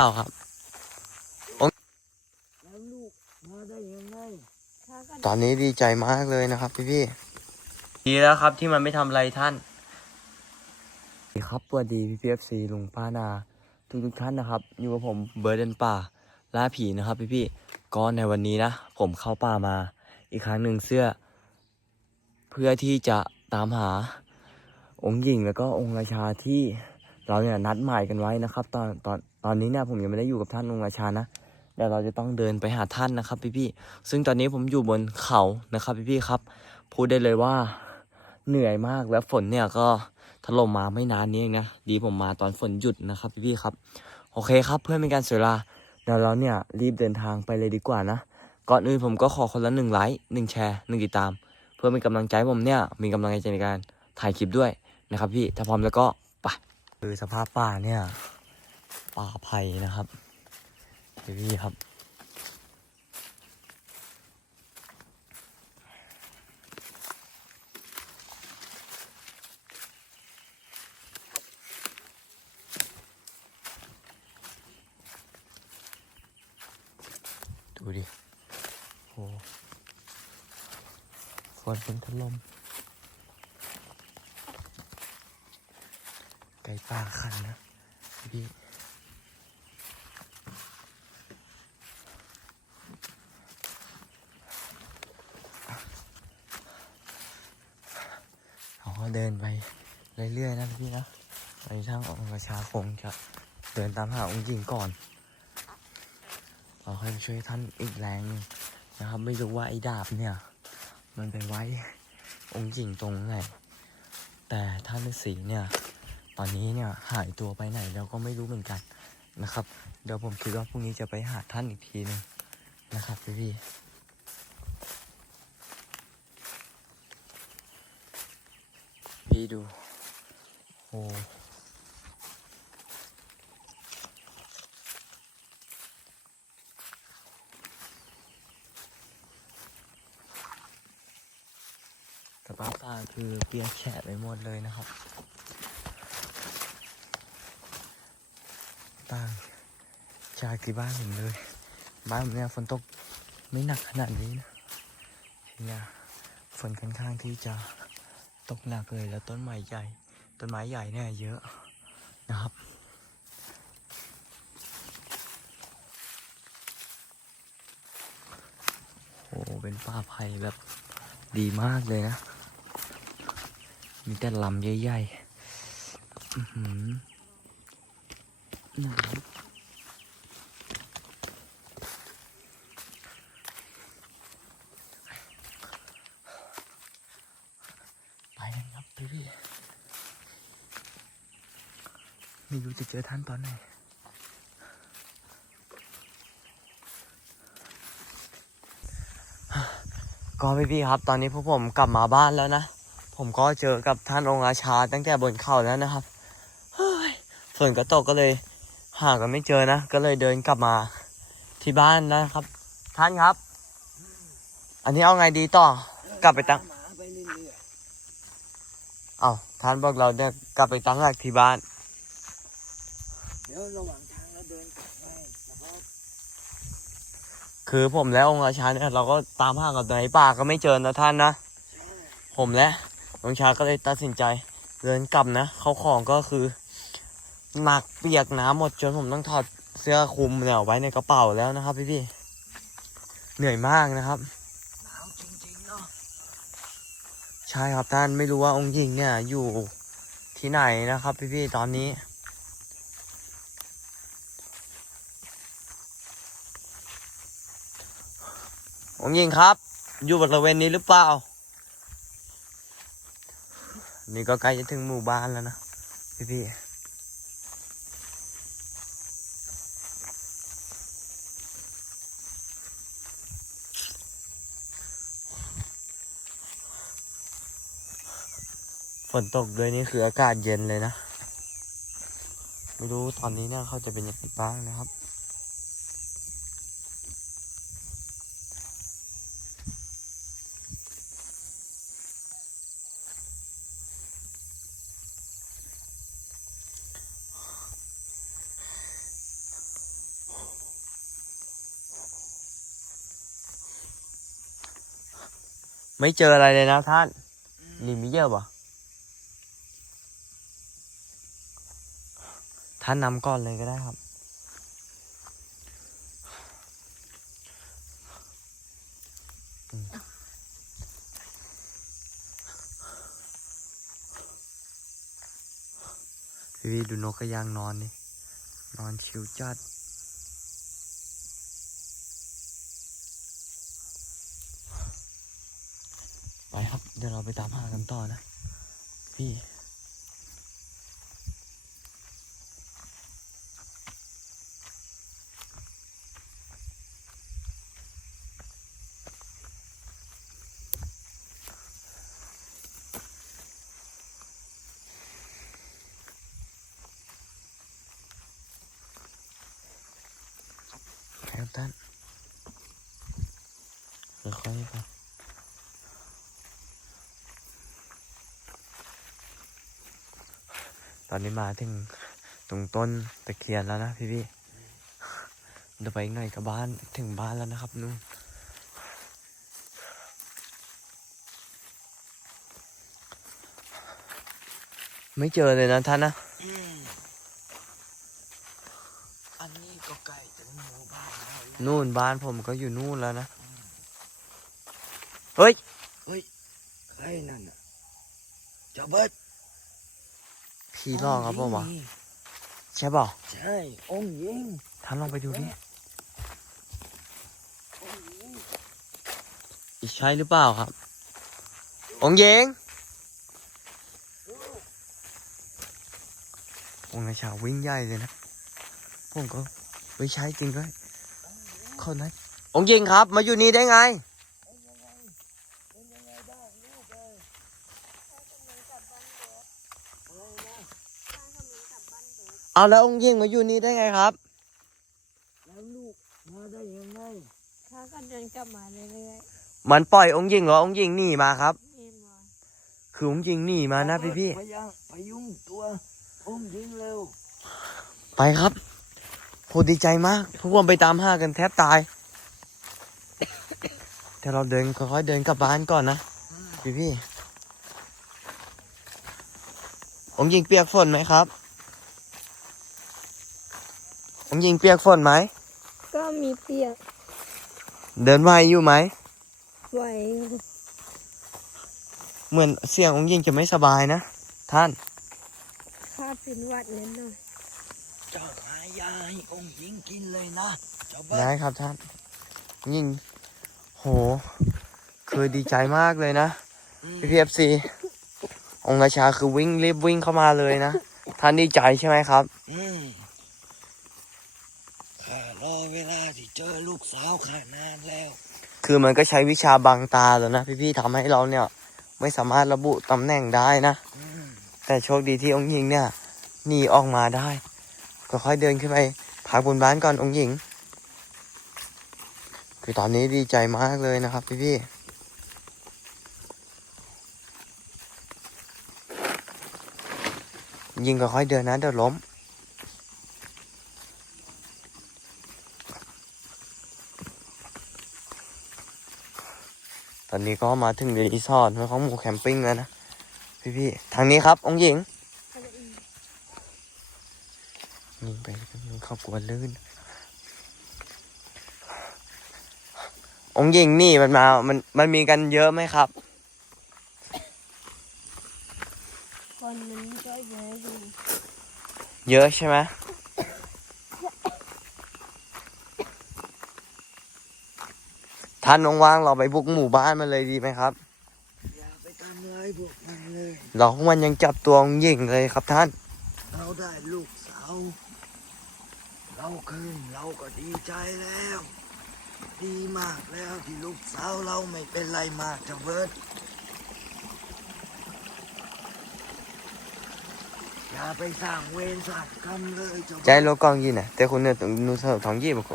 เปล่าครับแล้วลูกมาได้ยังไงตอนนี้ดีใจมากเลยนะครับพี่พี่ๆดีแล้วครับที่มันไม่ทำอะไรท่านสวัสดีครับสวัสดีพี่พีเอฟซีลุงป้านา ทุกทุกๆท่านนะครับ อยู่กับผมเบิร์ดเดนป่าล่าผีนะครับพี่พี่ๆก็ในวันนี้นะ ผมเข้าป่ามา อีกครั้งหนึ่งเสื้อ เพื่อที่จะตามหาองค์หญิงแล้วก็องค์ราชาที่เราเนี่ยนัดหมายกันไว้นะครับ ตอนตอน ตอนนี้เนี่ยผมยังไม่ได้อยู่กับท่านองค์ราชานะเดี๋ยวเราจะต้องเดินไปหาท่านนะครับ พี่พี่ๆซึ่งตอนนี้ผมอยู่บนเขานะครับพี่พี่ๆครับพูดได้เลยว่าเหนื่อยมากแล้วฝนเนี่ยก็ถล่มมาไม่นานนี้เองนะดีผมมาตอนฝนหยุดนะครับพี่พี่ๆครับ โอเคครับ เพื่อเป็นการเสียเวลาเดี๋ยวเราเนี่ยรีบเดินทางไปเลยดีกว่านะก่อนอื่นผมก็ขอคนละหนึ่งไลค์หนึ่งแชร์หนึ่งติดตาม เพื่อเป็นกำลังใจผมเนี่ยมีกำลังใจในการถ่ายคลิปด้วยนะครับพี่ถ้าพร้อมแล้วก็ไปคือสภาพป่าเนี่ย ป่าไผ่นะครับพี่พี่ครับ ดูดิโอ้ฝนเป็นถล่มไก่ป่าคันนะพี่ เดินไปเรื่อยๆนะพี่นะไปทางองค์ประชาคงจะเดินตามหาองค์หญิงก่อนเราค่อยช่วยท่านอีกแรงนึงนะครับ ไม่รู้ว่าไอ้ดาบเนี่ย มันไปไว้องค์หญิงตรงไหนแต่ท่านฤาษีเนี่ย ตอนนี้เนี่ยหายตัวไปไหนเราก็ไม่รู้เหมือนกันนะครับ เดี๋ยวผมคิดว่าพรุ่งนี้จะไปหาท่านอีกทีหนึ่งนะครับพี่พี่ พี่ดู โอ้สภาพตาคือเปียกแฉะไปหมดเลยนะครับต่างจากที่บ้านผมเลย บ้านผมเนี่ยฝนตกไม่หนักขนาดนี้นะที่เนี่ยฝนค่อนข้างที่จะ ตกหนักเลยแล้วต้นไม้ใหญ่ ต้นไม้ใหญ่เนี่ยเยอะนะครับโอ้เป็นป่าไผ่แบบดีมากเลยนะ มีแต่ลำใหญ่ๆ อือหือกันครับพี่พี่ ไม่รู้จะเจอท่านตอนไหนก็พี่พี่ครับ ตอนนี้พวกผมกลับมาบ้านแล้วนะ ผมก็เจอกับท่านองค์ราชาตั้งแต่บนเขาแล้วนะครับฝนก็ตกก็เลย หากันไม่เจอนะ ก็เลยเดินกลับมาที่บ้านนะครับ ท่านครับ อันนี้เอาไงดีต่อ กลับไปตั้ง เอาท่านบอกเราเนี่ยกลับไปตั้งหลักที่บ้าน เดี๋ยวระหว่างทางเราเดินกลับไปแล้วก็คือผมและองค์ราชาเนี่ยเราก็ตามหากับในป่าก็ไม่เจอนะท่านนะ ผมและองค์ชาก็เลยตัดสินใจเดินกลับนะเขาของก็คือหนักเปียกน้ำหมดจนผมต้องถอดเสื้อคลุมเนี่ยไว้ในกระเป๋าแล้วนะครับพี่พี่เหนื่อยมากนะครับหนาวจริงๆเนาะใช่ครับท่านไม่รู้ว่าองค์หญิงเนี่ยอยู่ที่ไหนนะครับ พี่ๆตอนนี้ องค์หญิงครับ อยู่บริเวณนี้หรือเปล่า นี่ก็ใกล้จะถึงหมู่บ้านแล้วนะพี่ฝนตกด้วยนี่คืออากาศเย็นเลยนะ ไม่รู้ตอนนี้เนี่ยเขาจะเป็นยังไงบ้างนะครับ ไม่เจออะไรเลยนะท่านนี่มีเยอะปะท่านนำก่อนเลยก็ได้ครับอืมพี่ดูนกกระยางนอนนี่ นอนชิวจัด ไปครับ เดี๋ยวเราไปตามหากันต่อนะ พี่ ครับท่านค่อยๆไป ตอนนี้มาถึงตรงต้นตะเคียนแล้วนะพี่พี่ๆเดี๋ยวไปอีกหน่อยกับบ้านถึงบ้านแล้วนะครับนู่นไม่เจอเลยนะท่านนะอืมอันนี้ก็ใกล้ถึงหมู่บ้านแล้วนะนู่นบ้านผมก็อยู่นู่นแล้วนะ เฮ้ยใครนั่นน่ะเจ้าเบิร์ด พี่ลอกครับผมวะนี่ใช่เปล่าใช่องค์หญิงท่านลองไปดูดิองค์หญิงอีกใช่หรือเปล่าครับ องค์หญิงองค์ราชาวิ่งใหญ่เลยนะผมก็ไม่ใช่จริงด้วยคนนั้นองค์หญิงครับ มาอยู่นี่ได้ไงเป็นยังไงเป็นยังไงบ้างลูกเอ้ยอะไรนะ เอาแล้วองค์หญิงมาอยู่นี่ได้ไงครับแล้วลูกมาได้ยังไงข้าก็เดินกลับมาเรื่อยมันปล่อยองค์หญิงเหรอองค์หญิงหนีมาครับ ๆเอ็นวะคือองค์หญิงหนีมานะพี่พี่พยังพยุงตัวองค์หญิงเร็วๆไปครับโหดีใจมากพวกผมไปตามหากันแทบตายแต่เราเดินค่อยๆเดินกลับบ้านก่อนนะพี่พี่องค์หญิงเปียกฝนไหมครับ องค์หญิงเปียกฝนไหม ก็มีเปียก เดินไหวอยู่ไหม ไหว เหมือนเสียงองค์หญิงจะไม่สบายนะ ท่านข้าเป็นหวัดนิดหน่อยเจ้าหายาให้องค์หญิงกินเลยนะเจ้าเบิได้ร์ดครับท่านองค์หญิง โห คือดีใจมากเลยนะอืมพี่พีเอฟซีองค์ราชาคือวิ่งรีบวิ่งเข้ามาเลยนะ ท่านดีใจใช่ไหมครับ อืมข้ารอเวลาที่เจอลูกสาวข้านานแล้ว คือมันก็ใช้วิชาบังตาแล้วนะพี่ๆทำให้เราเนี่ย ไม่สามารถระบุตำแหน่งได้นะอืมแต่โชคดีที่องค์หญิงเนี่ยหนีออกมาได้ ก็ค่อยเดินขึ้นไปพักบนบ้านก่อนองค์หญิง คือตอนนี้ดีใจมากเลยนะครับพี่ๆยิงก็ค่อยเดินนะเดี๋ยวล้ม ตอนนี้ก็มาถึงรีสอร์ทของหมู่แคมปิ้งแล้วนะ พี่ๆทางนี้ครับ องค์หญิงอะไรอีกยิงไปเขากลัวลื่น องค์หญิงนี่มันมา มันมันมีกันเยอะไหมครับ คนมันก็เยอะอยู่เยอะใช่ไหม ท่านว่างๆเราไปบุกหมู่บ้านมาเลยดีไหมครับ อย่าไปทำร้ายพวกมันเลย เราของมันยังจับตัวองค์หญิงเลยครับท่าน เราได้ลูกสาว เราคืนเราก็ดีใจแล้ว ดีมากแล้วที่ลูกสาวเราไม่เป็นไรมากจะเบิร์ดอย่าไปสร้างเวรสร้างกรรมเลยเจ้าใจโลกองยินอะแต่คุณเนี่ยต้องนูเสาท้องยี่บุก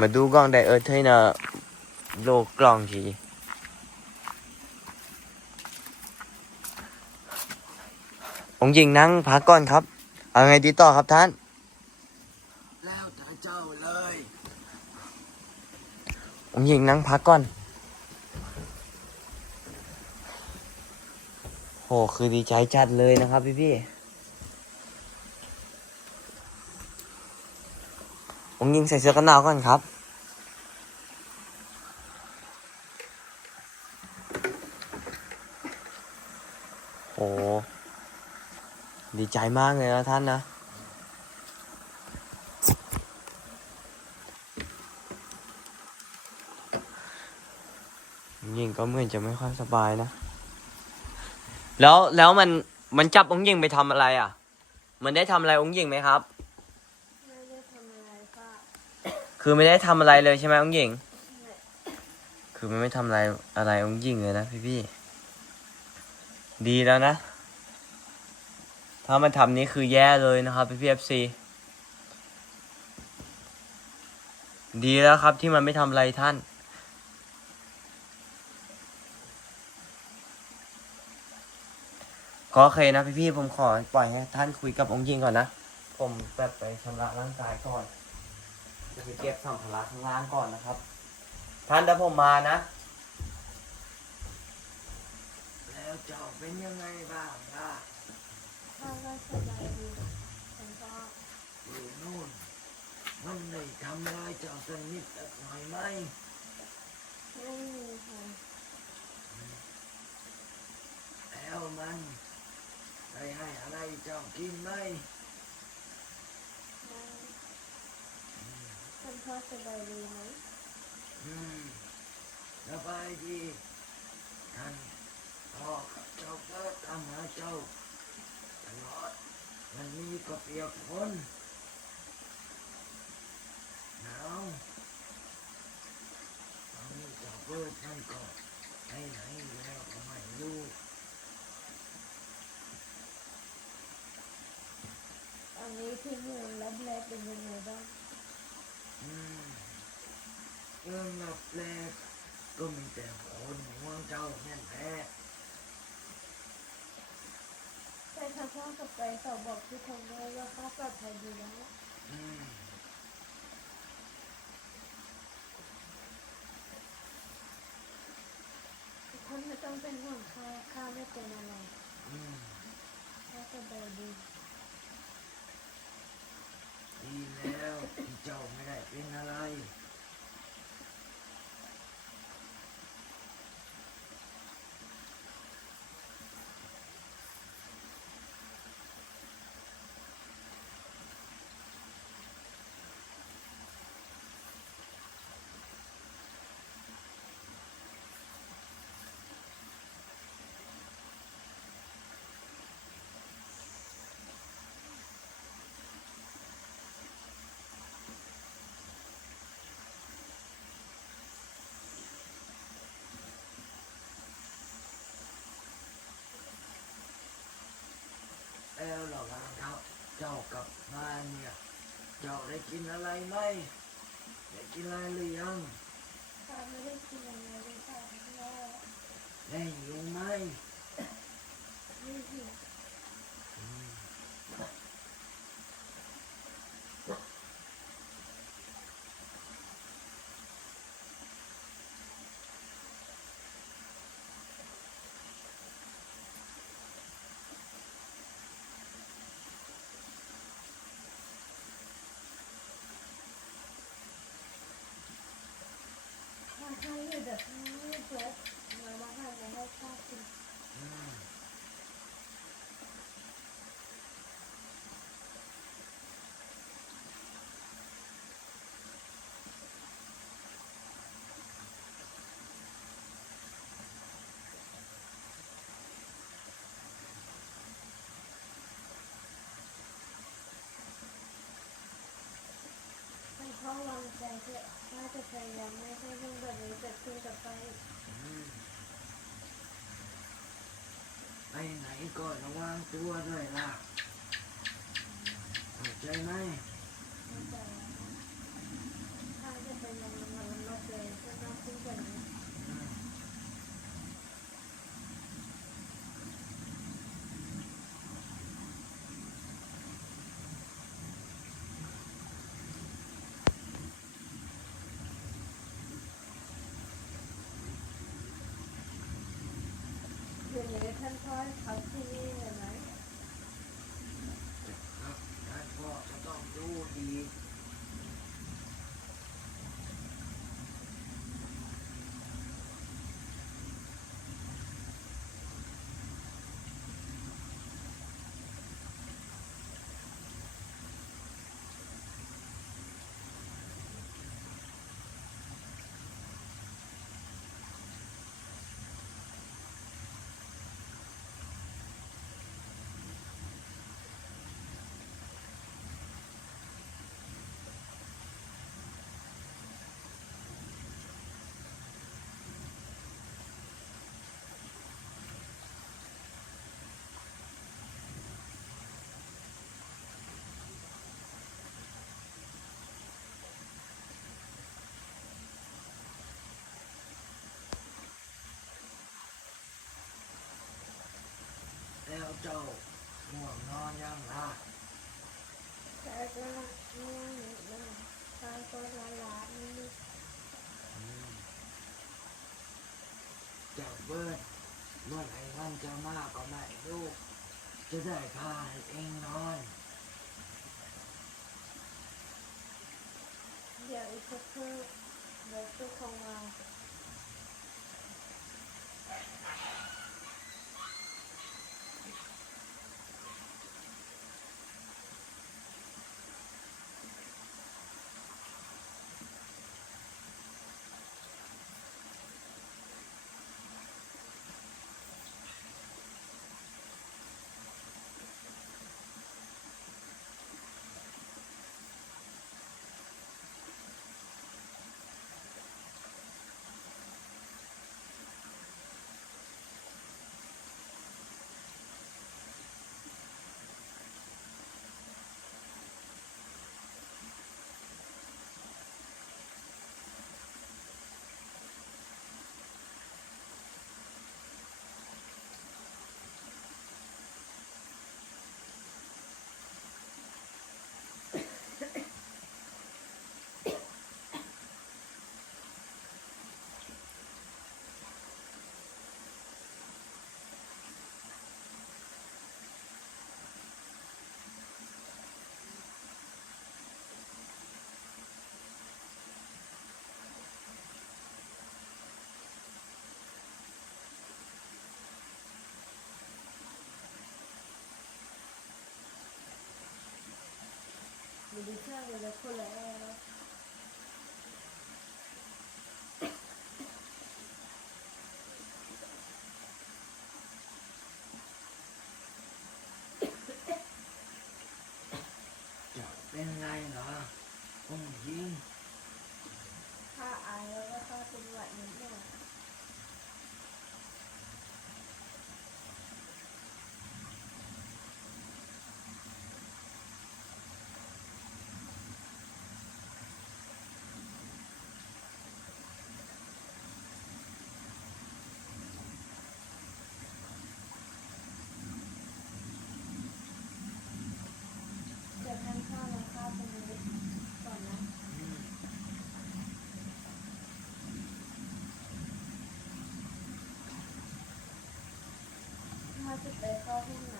มาดูกล้องได้เออเทยนะโลกล้องทีองค์หญิงนั่งพักก่อนครับ เอาไงดีต่อครับท่าน แล้วแต่เจ้าเลยอองค์หญิงนั่งพักก่อน โห คือดีใจจัดเลยนะครับพี่พี่ ๆองยิงใส่เสื้อกันหนาวก่อนครับโหดีใจมากเลยนะท่านนะองยิงก็เหมือนจะไม่ค่อยสบายนะ แล้วแล้วมันมันจับองค์หญิงไปทำอะไรอะ มันได้ทำอะไรองค์หญิงไหมครับ ไม่ได้ทำอะไรก็ คือไม่ได้ทำอะไรเลยใช่ไหมองหญิง คือมันไม่ทำอะไรอะไรองหญิงเลยนะพี่พี่ดีแล้วนะ ถ้ามันทำนี้คือแย่เลยนะครับพี่พี่เอฟซีดีแล้วครับที่มันไม่ทำอะไรท่านก็โอเคนะพี่พี่ผมขอปล่อยให้ท่านคุยกับองค์หญิงก่อนนะ ผมแบบไปชำระร่างกายก่อน จะไปเก็บสัมภาระข้างล่างก่อนนะครับ ท่านถ้าผมมานะ แล้วเจ้าเป็นยังไงบ้างล่ะข้าก็สบายดีฉันก็อยู่นู่นมันได้ทำร้ายเจ้าสักนิดสักหน่อยไหมไม่มีค่ะแล้วมันได้ให้อะไรเจ้ากินไหมไม่ ฉันพ่อสบายดีไหมอืมสบายดีท่านพ่อกับเจ้าก็ตามหาเจ้าตลอดมันมีก็เปียกฝนหนาวตอนนี้เจ้าเบิดมันก็ไปไหนแล้วก็ไม่รู้ตอนนี้ที่เมืองรับแลเป็นยังไงบ้างอืม เรื่องนับแรกก็มีแต่คนห่วงเจ้าแน่นแท้แต่ถ้าพ่อกับไปเขาบอกทุกคนเลยว่าพ่อปลอดภัยดีแล้วอืมทุกคนไม่ต้องเป็นห่วงข้าข้าไม่เป็นอะไรอืมข้าสบายดีดีแล้วที่เจ้าไม่ ได้เป็นอะไร แล้วระหว่างเจ้าเจ้ากับมาเนี่ย เจ้า ได้กินอะไรไหมได้กินอะไรหรือยังข้าไม่ได้กินอะไรเลยค่ะเพราะว่าได้หิวไหมไม่หิว ข้าให้อยู่แบบนี้ เพื่อมาว่าให้มาให้ข้าวกินอืมให้พ่อวางใจเถอะข้าจะพยายามไม่ให้เรื่องแบบนี้เกิดขึ้นกับใครอีก อืม ไหนก็ระวังตัวด้วยล่ะเข้าใจไหมใจข้าจะพยายามระมัดระวังตัวเองให้มากขึ้นกว่านี้ อืม ข ดี๋ยวท่านพ่อให้เขาที่นี่เลยไหม ครับท่านพ่อจะต้องดูดี แล้ว เจ้าห่วงนอนยังล่ะแต่ก็เนี่ยมันตายก็ละลายนี่เจ้าเบิร์ดเมื่อไหร่มันจะมาก็ไม่รู้จะได้พาเองนอนเดี๋ยวอีกสักครู่เดี๋ยวจะคงมา ดิฉันเลยคนละ จะเป็นไรเหรอองค์หญิง ถ้าอายแล้วก็ถ้าเป็นหวัดนิดหน่อยเดี๋ยวท่านข้าวมาข้าวตรงนี้ก่อนนะ อืม ถ้าจะไปเข้าห้องน้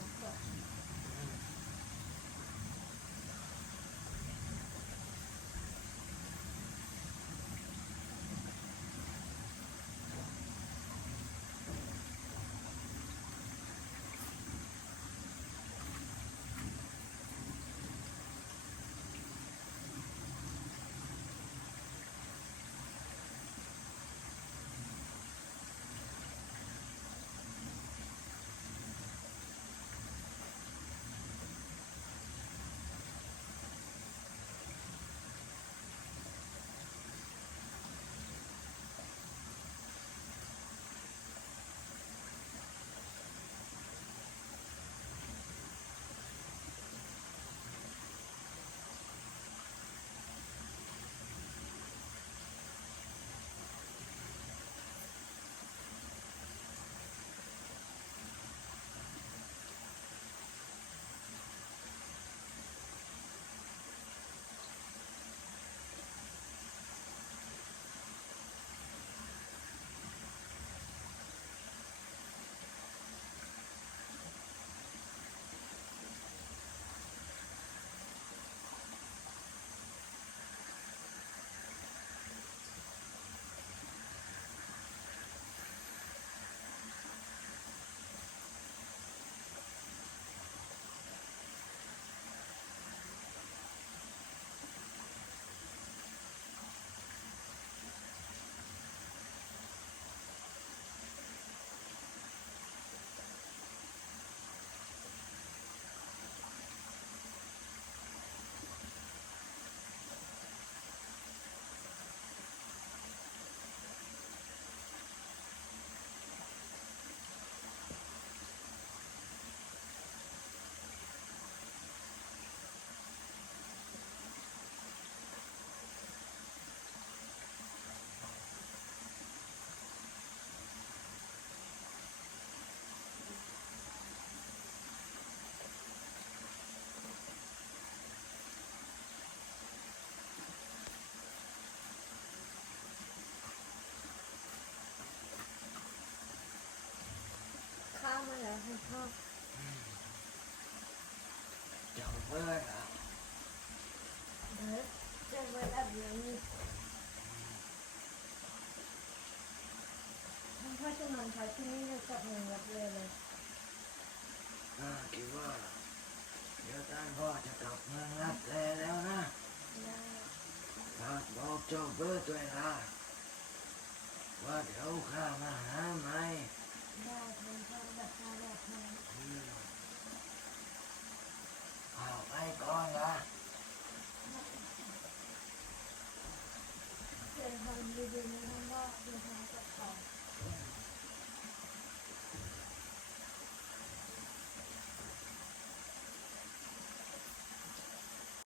ไปรับเดี๋ยวนี้ท่านพ่อจะนอนพักที่นี่จะกลับเมืองรับเลยเลยน่าคิดว่า เดี๋ยวท่านพ่อจะกลับเมืองรับแลแล้วนะได้ฝากบอกเจ้าเบิร์ดด้วยนะว่าเดี๋ยวข้ามาหาไหมได้ท่านพ่อแบบมาแบบมาอืมเอาไปก่อนนะ เดินทางดีๆน